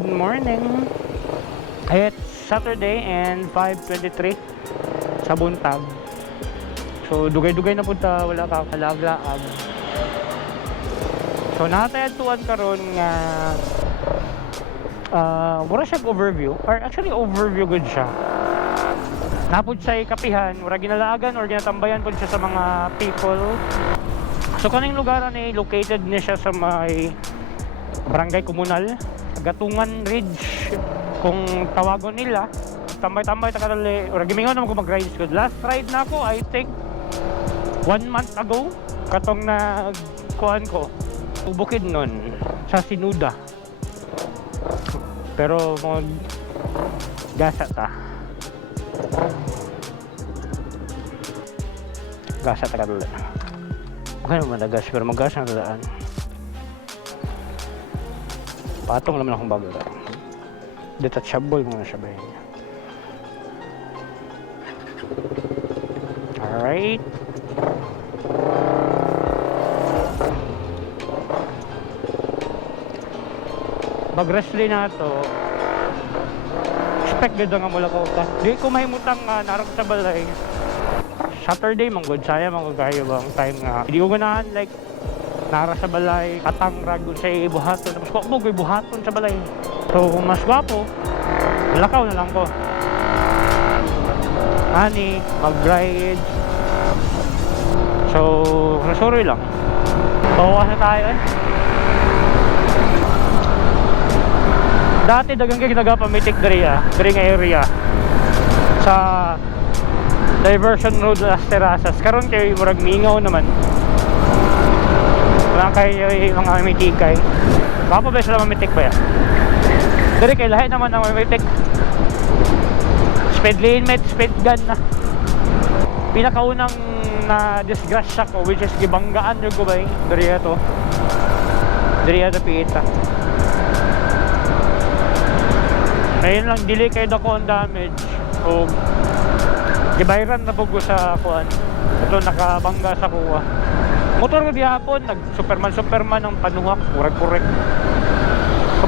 good morning. It's Saturday and 5.23 sa buntag. So dugay-dugay na punta, wala ka kalaglaag. So nakatayad tuwan karon nga uh, mura siya overview or actually overview good siya. Napod siya kapihan, mura ginalaagan or ginatambayan po siya sa mga people. So kaning lugar ni located ni siya sa may barangay komunal Gatungan Ridge kung tawagon nila. Tambay-tambay takadali or gimingaw naman ko mag-ride good. Last ride na ako I think one month ago. Katong nag kuhan ko bukid nun sa Sinuda. Pero mo gasa ta. Gasa ta kadali Kaya naman nagas pero magas na daan Patong naman akong bago lang. Detachable muna siya ba niya. Alright. Pag-wrestling na to, expect ganda nga mula ko ta. Di ko mahimutang nga narang sa balay. Saturday, manggod saya, manggod kayo bang time nga. Hindi ko ganahan like nara sa balay katang ragon sa ibuhaton mas ko mo buhaton sa balay. So kung mas gwapo lakaw na lang ko ani mag ride so sorry lang. Bawas na tayo eh. Dati dagang kay nagapamitik diri ah. Diri nga area. Sa diversion road las terasas. Karon kay murag mingaw naman. Wala kayo yung mga mitikay baka pa ba sila mamitik ba yan dari kay lahat naman ang mamitik. Speed limit speed gun na. Pinakaunang na disgrasya ko which is gibanggaan yung yung dari ito dari ito pita ngayon lang dili kay dako ang damage. O gibayran na bugo sa kuan ito nakabangga sa kuha motor ko gihapon nag superman superman ang panuhak kurag kurek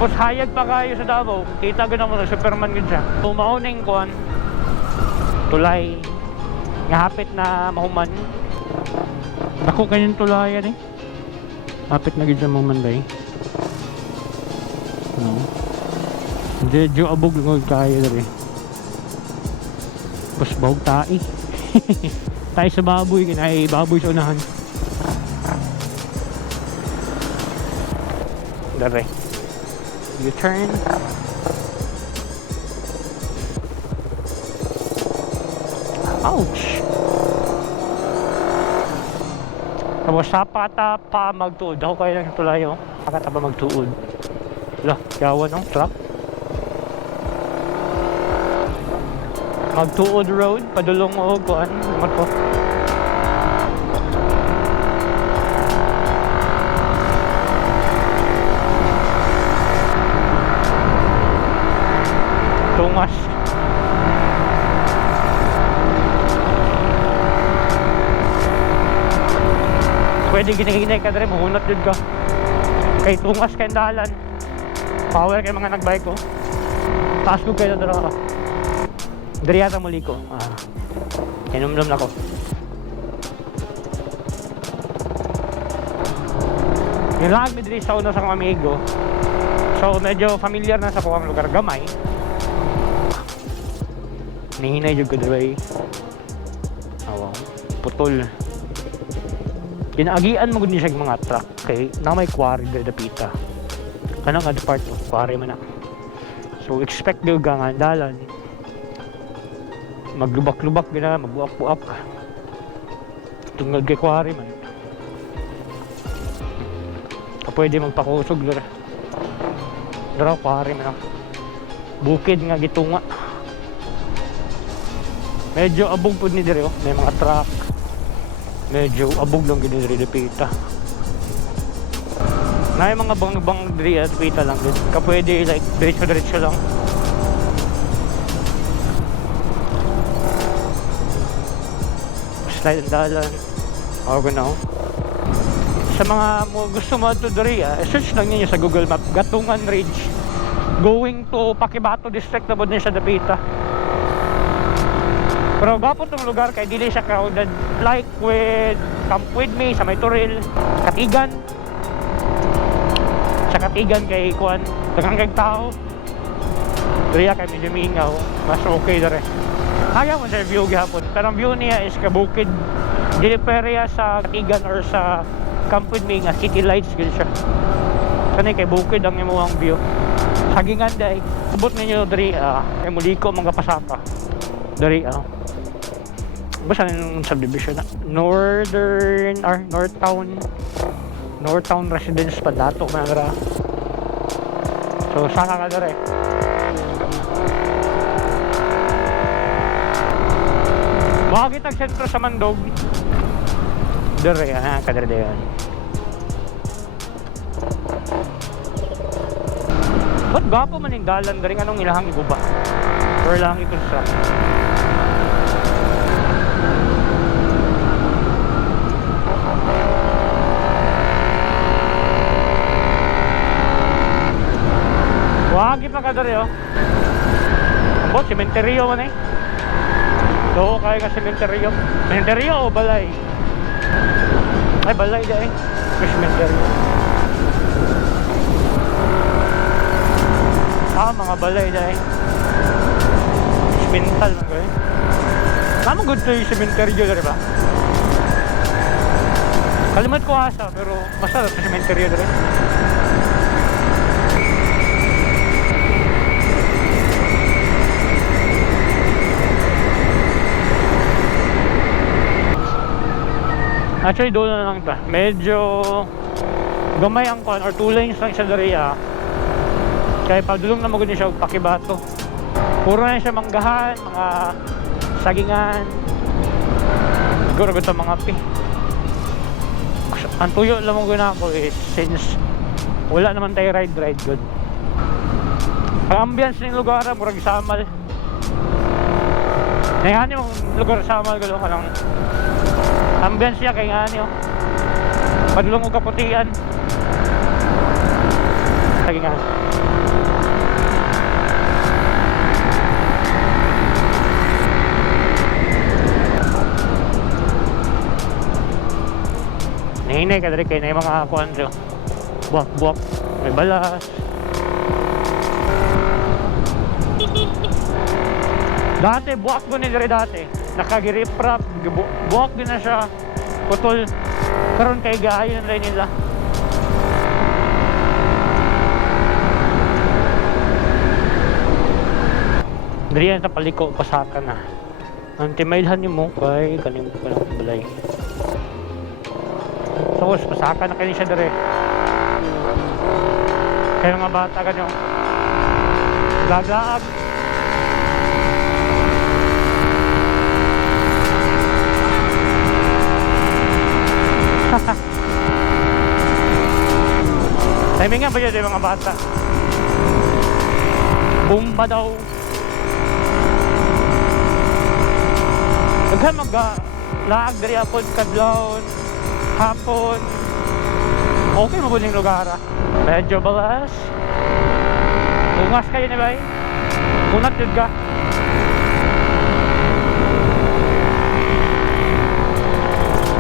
tapos hayag pa kayo sa Davao kita gano'n mo na superman gud siya. Tumauning kuan tulay nga hapit na mahuman. Dako kanyang tulayan eh. Hapit na gid sa mahuman ba eh. No. Medyo abog ngod kayo dali tapos bahog tai tayo. Sa baboy kinay baboy sa unahan. Dare. U-turn. Ouch! Tapos sa pata pa magtuod. Ako kayo lang tulayo. Pakata pa magtuod. Lah, yawa ng truck. Magtuod road. Padulong o kuan. Mato. Tungas pwede giniginay ka rin mahunat yun ka. Kay tungas kay dalan. Power kay mga nagbike ko taas ko kayo dara ka diri yata muli ko. Ah. inumdum na ko. Nilag mi diri sa una sa amigo. So medyo familiar na sa kuwang lugar gamay Nihinay jud ko diri. Awa. Putol. Kinaagian mo gud siya mga truck kay na may quarry diri dapita. Kanang nga part of quarry man na. So expect gyud ka nga dalan. Maglubak-lubak gina, magbuak-buak. Tungod kay quarry man. Ka pwede magpakusog dira. Dira quarry man. na. Bukid nga gitunga medyo abog po ni dire oh. may mga truck medyo abog lang gini dire dipita May mga bang-bang diri at pita lang din. Kapwede like diretso-diretso lang. Slide ang dalan. O ganaw. Sa mga gusto mo to diri, ah, search lang ninyo sa Google Map, Gatungan Ridge. Going to Pakibato District na po din sa Dapita. Pero gwapo tong lugar kay dili siya crowded like with Camp with me sa may Turil, Katigan. Sa Katigan kay Kuan, daghang kay tao. Diriya kay medyo mingaw, mas okay dere. Kaya mo sa view gihapon, pero ang view niya is kabukid. Dili peria sa Katigan or sa Camp with me nga city lights gid siya. Kanay kay bukid ang imong view. Hagingan day, subot ninyo diri ah, kay muliko mga pasaka. Diri ah. Basta yung subdivision na Northern or North Town North Town Residence pa dato ra. So saka ka dere. Bakit ang sentro sa Mandog? Dere, ah, kadere yan. Ba't gapo man yung dalan dere anong ilahang iguba? Or lang i-construct? Wagi pa ka dere oh. Ambot, sementeryo man eh. Oo, kaya ka sementeryo. Sementeryo o balay? Ay, balay da eh. May sementeryo. Ah, mga balay da eh. Semental man ko eh. Tama good to yung sementeryo da ba? Kalimut ko asa, pero masarap sa sementeryo da rin. Actually, doon na lang ta. Medyo gamay ang kon or two lanes lang sa Daria. Kaya padulong na mo siya pakibato. Puro na siya manggahan, mga sagingan. Siguro ito mga pi. Ang tuyo lang mo guna ko is since wala naman tayo ride ride good. Ang ambience ng lugar, murag samal. Ngayon yung lugar samal gulo ka lang ambience siya kay nga niyo padulong og kaputian. Sige nga. Nahinay ka dali kay na mga kuwan siya buwak buwak. May balas. Dati buwak ko ni diri dati nakagiriprap buwak din na siya putol karon kay gaayon na nila Diri yan ta paliko pasaka na. Ang timailhan ni mo kay kaning ko lang balay. So, pasaka na kini siya dire. Kaya mga bata ganyo. Gagaag Timing nga ba yun yung mga bata? Bumba daw. Naghan mag laag diri apod kadlawon hapon. Okay mo yung lugar ah. Medyo balas. Ungas kayo ni bay. Unat yun ka.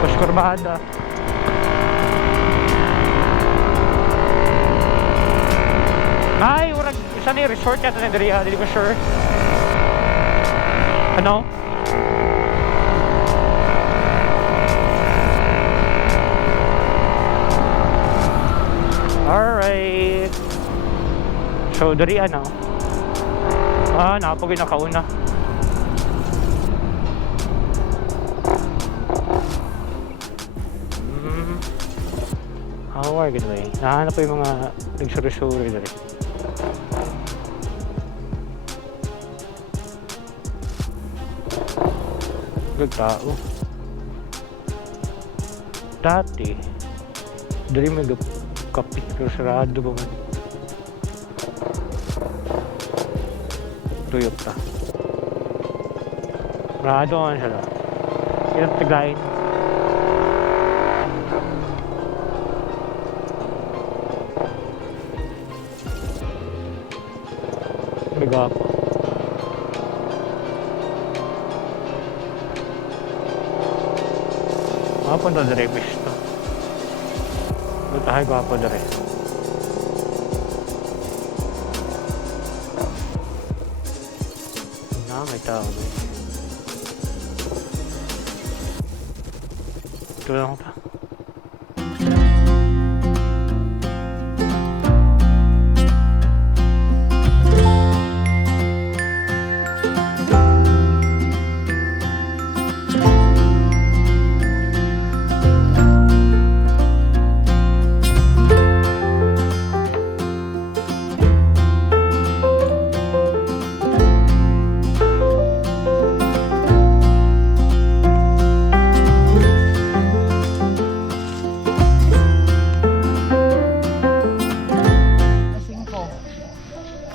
Pas kurbada. Ay, urag isa ni resort yata na diri dili ko sure. Ano? Alright. So, diri ano? Ah, napagin nakauna. Hmm. How are good way? Nahanap ko yung mga nagsuri-suri dali. Good tao. Dati, dali may kape. Pero sarado ba man? Tuyok ta. Sarado man sila. Ilang tiglayin. Nagapo. Mapunta dire pisto. Lutahay ko ako dire. Na, may tao na. Ito lang pa.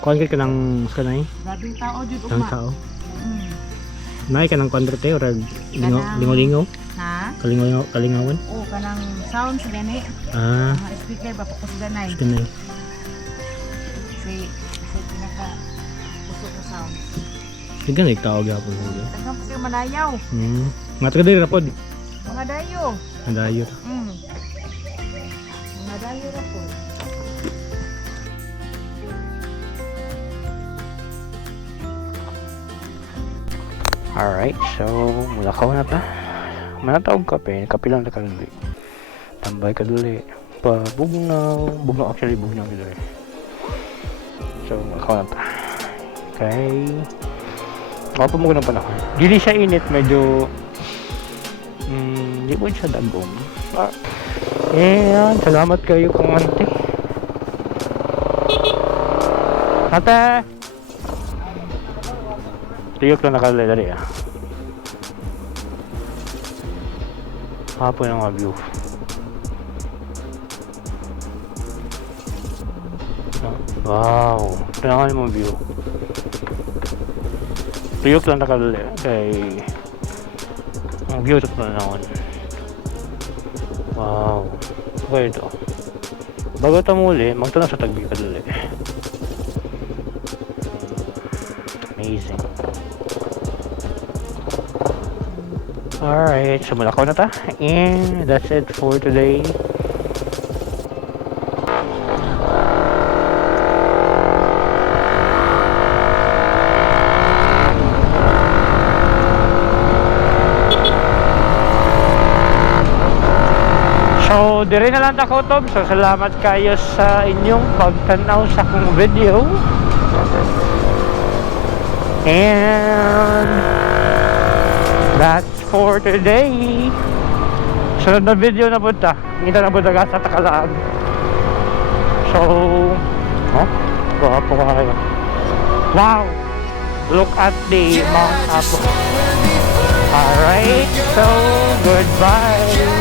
Kuhan ka ng kanay? Grabing tao jud uma. tao. Mm. Nay ka ng kontrate or lingaw, Kanang- lingaw-lingaw? Ha? Kalingaw, kalingawan? O kanang sound sa gani. Ah, Mga speaker ba sa ganay. kanay. Si si pinaka puso ko sound. Sige na ikaw gyapon mo. Tagang kasi manayaw. Hmm. Nga taga diri ra pod. Mga dayo. Andayo. Mm. Alright, so mulakaw na ta. Manatawag kape, kape lang na kaluli. Tambay ka duli. Pa bugnaw, bugnaw actually bugnaw ka duli. So mulakaw na ta. Okay. Mga mo ng panahon. Dili siya init, medyo mm, di po siya dagom. Ah. Ayan, salamat kayo kang ante. Ate! Tiyok lang nakalala dali ah. Hapon ang mga view. Ah, Wow. Tingnan mo view. Tuyok lang nakalala kay ang view sa panahon. Wow. Okay ito. Bago ito muli, magtanong sa tagbi ka dali. Amazing. Alright, so malakaw na ta. And that's it for today. So, dire na lang ta Tob. So, salamat kayo sa inyong pagtanaw sa akong video. And that's for today. Sunod na video na punta. Ngita na punta sa Takalaan. So, oh, gwapo kayo. Wow! Look at the Mount Apo. Alright, so goodbye.